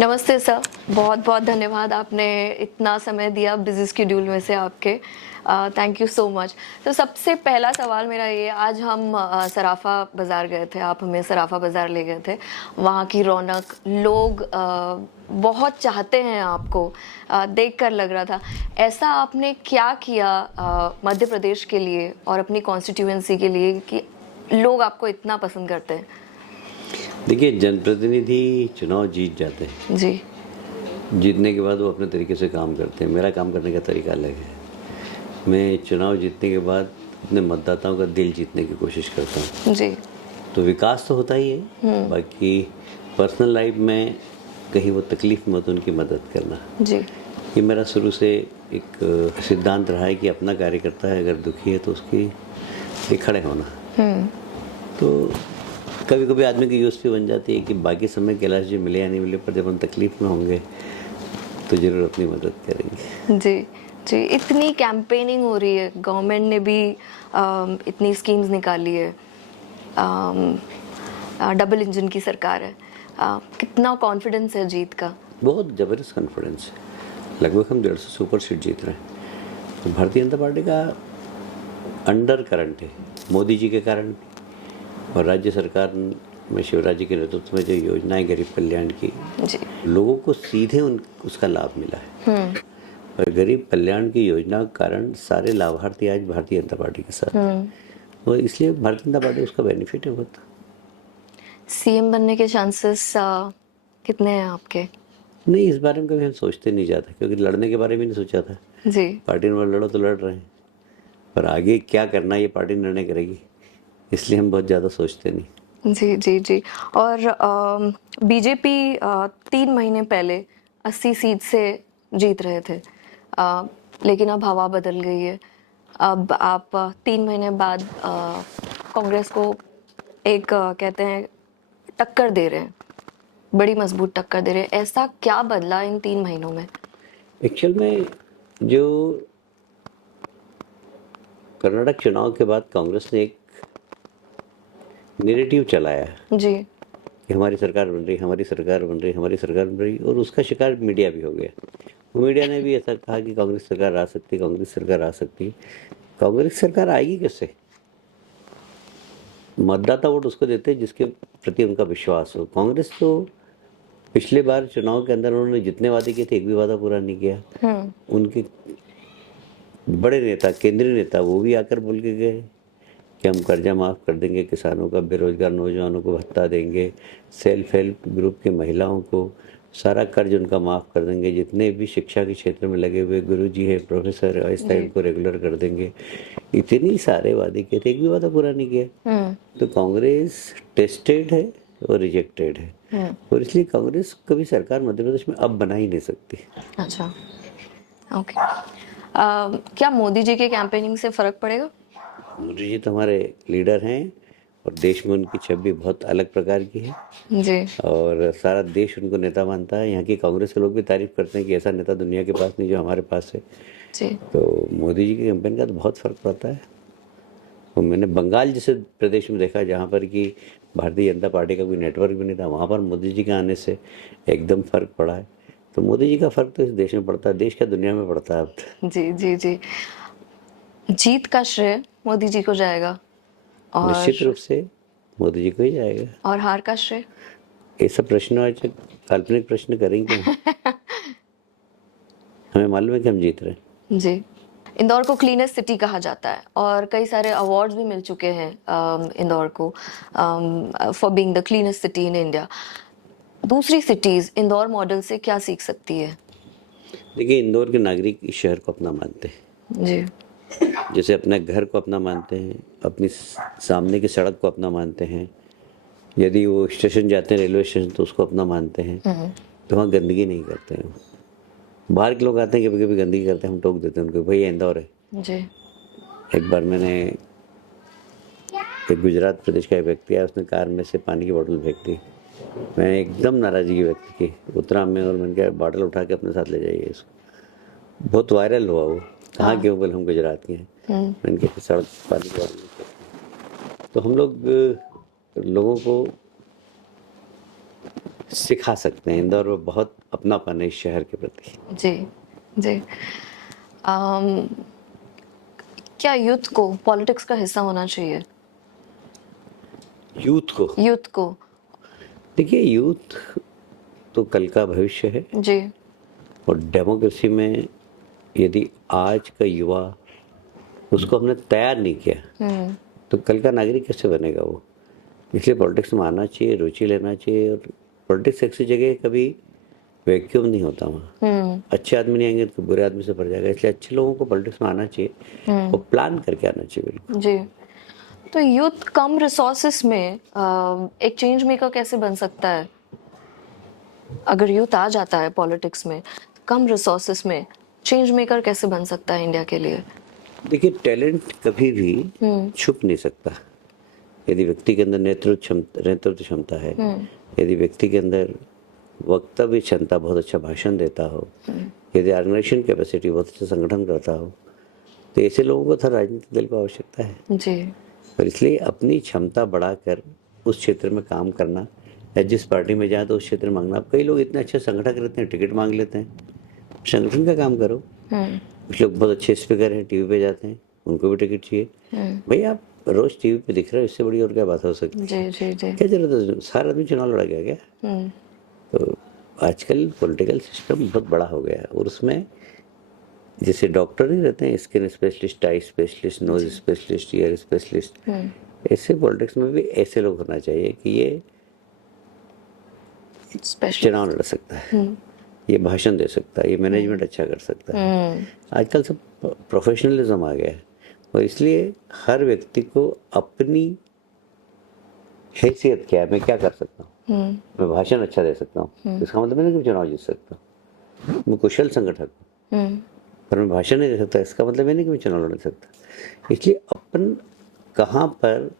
नमस्ते सर, बहुत बहुत धन्यवाद आपने इतना समय दिया बिजी स्केड्यूल में से आपके। Thank you so much. तो सबसे पहला सवाल मेरा ये, आज हम सराफा बाज़ार गए थे, आप हमें सराफा बाज़ार ले गए थे। वहाँ की रौनक, लोग बहुत चाहते हैं आपको, देखकर लग रहा था। ऐसा आपने क्या किया मध्य प्रदेश के लिए और अपनी कॉन्स्टिट्यूएंसी के लिए कि लोग आपको इतना पसंद करते हैं? देखिए, जनप्रतिनिधि चुनाव जीत जाते हैं। जी। जीतने के बाद वो अपने तरीके से काम करते हैं। मेरा काम करने का तरीका अलग है। मैं चुनाव जीतने के बाद अपने मतदाताओं का दिल जीतने की कोशिश करता हूँ। जी। तो विकास तो होता ही है, बाकी पर्सनल लाइफ में कहीं वो तकलीफ मत उनकी मदद करना, जी। ये मेरा शुरू से एक सिद्धांत रहा है कि अपना कार्यकर्ता है, अगर दुखी है तो उसके लिए खड़े होना। तो कभी कभी आदमी की यूएसपी बन जाती है कि बाकी समय कैलाश जी मिले या नहीं मिले, पर जब हम तकलीफ में होंगे तो जरूर अपनी मदद करेंगे। जी। जी, इतनी कैंपेनिंग हो रही है, गवर्नमेंट ने भी इतनी स्कीम्स निकाली है, डबल इंजन की सरकार है। कितना कॉन्फिडेंस है जीत का? बहुत ज़बरदस्त कॉन्फिडेंस है। लगभग हम 150 से ऊपर सीट जीत रहे हैं। तो भारतीय जनता पार्टी का अंडर करंट है मोदी जी के कारण और राज्य सरकार में शिवराज जी के नेतृत्व में जो योजनाएं गरीब कल्याण की, जी। लोगों को सीधे उसका लाभ मिला है। और गरीब कल्याण की योजना के कारण सारे लाभार्थी आज भारतीय जनता पार्टी के साथ हैं। और इसलिए भारतीय जनता पार्टी उसका बेनिफिट है बहुत। सीएम बनने के चांसेस कितने हैं आपके? नहीं, इस बारे में कभी हम सोचते नहीं जाता, क्योंकि लड़ने के बारे में नहीं सोचा था। जी। पार्टी में लड़ो तो लड़ रहे हैं, पर आगे क्या करना ये पार्टी निर्णय करेगी, इसलिए हम बहुत ज़्यादा सोचते नहीं। जी, जी, जी। और बीजेपी 3 महीने पहले 80 सीट से जीत रहे थे, लेकिन अब हवा बदल गई है। अब आप 3 महीने बाद कांग्रेस को एक कहते हैं टक्कर दे रहे हैं, बड़ी मजबूत टक्कर दे रहे हैं। ऐसा क्या बदला इन 3 महीनों में? एक्चुअल में जो कर्नाटक चुनाव के बाद कांग्रेस ने एक नैरेटिव चलाया जी। कि हमारी सरकार बन रही, हमारी सरकार बन रही, हमारी सरकार बन रही, और उसका शिकार मीडिया भी हो गया। वो मीडिया ने भी ऐसा कहा कि कांग्रेस सरकार आ सकती, कांग्रेस सरकार आ सकती। कांग्रेस सरकार आएगी कैसे? मतदाता वोट उसको देते हैं जिसके प्रति उनका विश्वास हो। कांग्रेस तो पिछले बार चुनाव के अंदर उन्होंने जितने वादे किए थे, एक भी वादा पूरा नहीं किया। उनके बड़े नेता, केंद्रीय नेता, वो भी आकर बोल के गए कि हम कर्जा माफ़ कर देंगे किसानों का, बेरोजगार नौजवानों को भत्ता देंगे, सेल्फ हेल्प ग्रुप की महिलाओं को सारा कर्ज उनका माफ़ कर देंगे, जितने भी शिक्षा के क्षेत्र में लगे हुए गुरुजी है, प्रोफेसर ऐसा इनको रेगुलर कर देंगे। इतनी सारे वादे किए थे, एक भी वादा पूरा नहीं किया। तो कांग्रेस टेस्टेड है और रिजेक्टेड है, और इसलिए कांग्रेस कभी सरकार मध्य प्रदेश में अब बना ही नहीं सकती। अच्छा, ओके। क्या मोदी जी के कैंपेनिंग से फर्क पड़ेगा? मोदी जी तो हमारे लीडर हैं और देश में उनकी छवि बहुत अलग प्रकार की है, जी। और सारा देश उनको नेता मानता है। यहाँ की कांग्रेस के लोग भी तारीफ करते हैं कि ऐसा नेता दुनिया के पास नहीं जो हमारे पास है। जी। तो मोदी जी के कैंपेन का तो बहुत फर्क पड़ता है। और मैंने बंगाल जैसे प्रदेश में देखा जहाँ पर कि भारतीय जनता पार्टी का कोई नेटवर्क भी नहीं था, वहाँ पर मोदी जी के आने से एकदम फर्क पड़ा है। तो मोदी जी का फर्क तो इस देश में पड़ता है, देश का दुनिया में पड़ता है अब तो। जी, जी, जी। जीत का श्रेय मोदी जी को जाएगा निश्चित रूप और से मोदी जी को ही जाएगा। हार का श्रेय? ये सब प्रश्नवाचक काल्पनिक प्रश्न करेंगे हम। हमें मालूम है कि हम जीत रहे हैं। जी। इंदौर को क्लीनेस्ट सिटी कहा जाता है और कई सारे अवार्ड्स भी मिल चुके हैं इंदौर को for being the cleanest city in India. दूसरी सिटीज इंदौर मॉडल से क्या सीख सकती है? देखिए, इंदौर के नागरिक इस शहर को अपना मानते हैं, जी। जैसे अपने घर को अपना मानते हैं, अपनी सामने की सड़क को अपना मानते हैं। यदि वो स्टेशन जाते हैं, रेलवे स्टेशन, तो उसको अपना मानते हैं। तो वहाँ गंदगी नहीं करते हैं। बाहर के लोग आते हैं, कभी कभी गंदगी करते हैं, हम टोक देते हैं उनको, भाई ये इंदौर है। जी। एक बार मैंने, एक गुजरात प्रदेश का एक व्यक्ति आया, उसने कार में से पानी की बोतल फेंक दी। मैंने एकदम नाराजगी व्यक्त की, उतरा मैं और मैंने कहा बोतल उठा के अपने साथ ले जाइए इसको। बहुत वायरल हुआ वो, कहाँ के हो? बोले हम गुजरात के हैं। मैंने कहा सड़क पानी की बोतल। तो हम लोग लोगों को सिखा सकते हैं। इंदौर में बहुत अपनापन है इस शहर के प्रति। जी जी। अम, क्या यूथ को पॉलिटिक्स का हिस्सा होना चाहिए? यूथ को देखिए, यूथ तो कल का भविष्य है, जी। और डेमोक्रेसी में यदि आज का युवा उसको हमने तैयार नहीं किया तो कल का नागरिक कैसे बनेगा वो। इसलिए पॉलिटिक्स में आना चाहिए, रुचि लेना चाहिए। और पॉलिटिक्स ऐसी जगह कभी वैक्यूम नहीं होता वहाँ। अच्छे आदमी नहीं आएंगे तो बुरे आदमी से भर जाएगा। इसलिए अच्छे लोगों को पॉलिटिक्स में आना चाहिए और प्लान करके आना चाहिए। बिल्कुल जी। तो यूथ कम रिसोर्सेस में एक चेंज मेकर कैसे बन सकता है? अगर यूथ आ जाता है पॉलिटिक्स में, कम रिसोर्सेस में चेंज मेकर कैसे बन सकता है इंडिया के लिए? देखिए, टैलेंट कभी भी छुप नहीं सकता। यदि व्यक्ति के अंदर नेतृत्व क्षमता है, यदि व्यक्ति के अंदर वक्तव्य क्षमता, बहुत अच्छा भाषण देता हो, यदि ऑर्गेनाइजेशन कैपेसिटी, बहुत अच्छा संगठन करता हो, तो ऐसे लोगों को हर राजनीतिक दल को आवश्यकता है। जी। और इसलिए अपनी क्षमता बढ़ाकर उस क्षेत्र में काम करना, या जिस पार्टी में जाए तो उस क्षेत्र में मांगना। अब कई लोग इतने अच्छे संगठक रहते हैं, टिकट मांग लेते हैं। संगठन का काम करो। कुछ लोग बहुत अच्छे स्पीकर हैं, टीवी पे जाते हैं, उनको भी टिकट चाहिए। भाई आप रोज टीवी पे दिख रहे हो, इससे बड़ी और क्या बात हो सकती है? जी जी जी। क्या जरूरत है? सारा आदमी चुनाव लड़ा गया क्या? तो आजकल पॉलिटिकल सिस्टम बहुत बड़ा हो गया है, और उसमें जैसे डॉक्टर नहीं रहते हैं, skin specialist, eye specialist, nose specialist, ear specialist, ऐसे पॉलिटिक्स में भी ऐसे लोग होना चाहिए कि ये चुनाव लड़ सकता है, ये भाषण दे सकता है, ये मैनेजमेंट अच्छा कर सकता है। आजकल सब प्रोफेशनलिज्म आ गया है, और इसलिए हर व्यक्ति को अपनी हैसियत क्या है, मैं क्या कर सकता हूँ। मैं भाषण अच्छा दे सकता हूँ, इसका मतलब नहीं कि चुनाव जीत सकता हूँ। मैं कुशल संगठक हूँ, पर मैं भाषण नहीं दे सकता, इसका मतलब ये नहीं कि मैं चुनाव लड़ सकता। इसलिए अपन कहाँ पर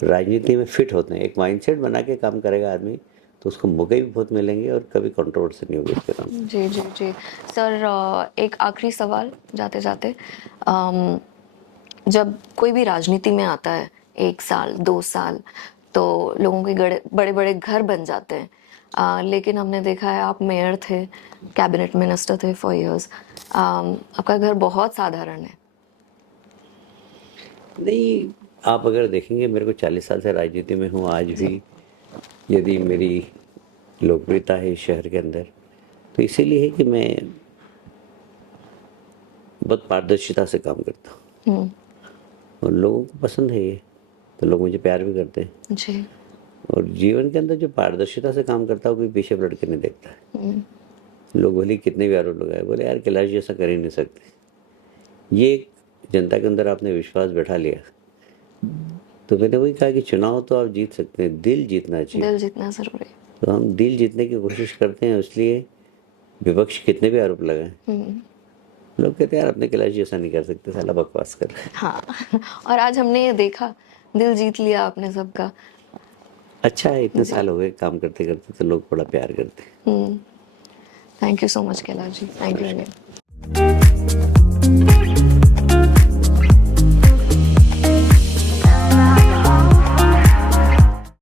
राजनीति में फिट होते हैं, एक माइंडसेट बना के काम करेगा आदमी, तो उसको मौके भी बहुत मिलेंगे और कभी कंट्रोवर्सी नहीं होगी इसके नाम। जी जी जी। सर, एक आखिरी सवाल जाते जाते, जब कोई भी राजनीति में आता है 1 साल 2 साल तो लोगों के बड़े बड़े घर बन जाते हैं। लेकिन हमने देखा है आप मेयर थे, कैबिनेट मिनिस्टर थे फॉर इयर्स, आपका घर बहुत साधारण है। नहीं, आप अगर देखेंगे, मेरे को 40 साल से राजनीति में हूँ। आज भी यदि मेरी लोकप्रियता है इस शहर के अंदर, तो इसीलिए है कि मैं बहुत पारदर्शिता से काम करता हूँ, और लोगों को पसंद है ये, तो लोग मुझे प्यार भी करते हैं। जी। और जीवन के अंदर जो पारदर्शिता से काम करता है, कोई पीछे पलट के नहीं देखता है। लोग भले कितने भी आरोप लगाए, बोले यार कैलाश जी ऐसा कर ही नहीं सकते। ये जनता के अंदर आपने विश्वास बैठा लिया, तो मैंने वही कहा कि चुनाव तो आप जीत सकते हैं, दिल जीतना चाहिए। दिल जीतना जरूरी है। तो हम दिल जीतने की कोशिश करते हैं, इसलिए विपक्ष कितने भी आरोप लगाए, लोग कहते हैं यार अपने कैलाश जी ऐसा नहीं कर सकते, साला बकवास कर रहे हैं। हाँ। और आज हमने ये देखा, दिल जीत लिया आपने सबका। अच्छा है, इतने साल हो गए काम करते करते, तो लोग बड़ा प्यार करते हैं। Thank you so much Kailash ji, thank you again.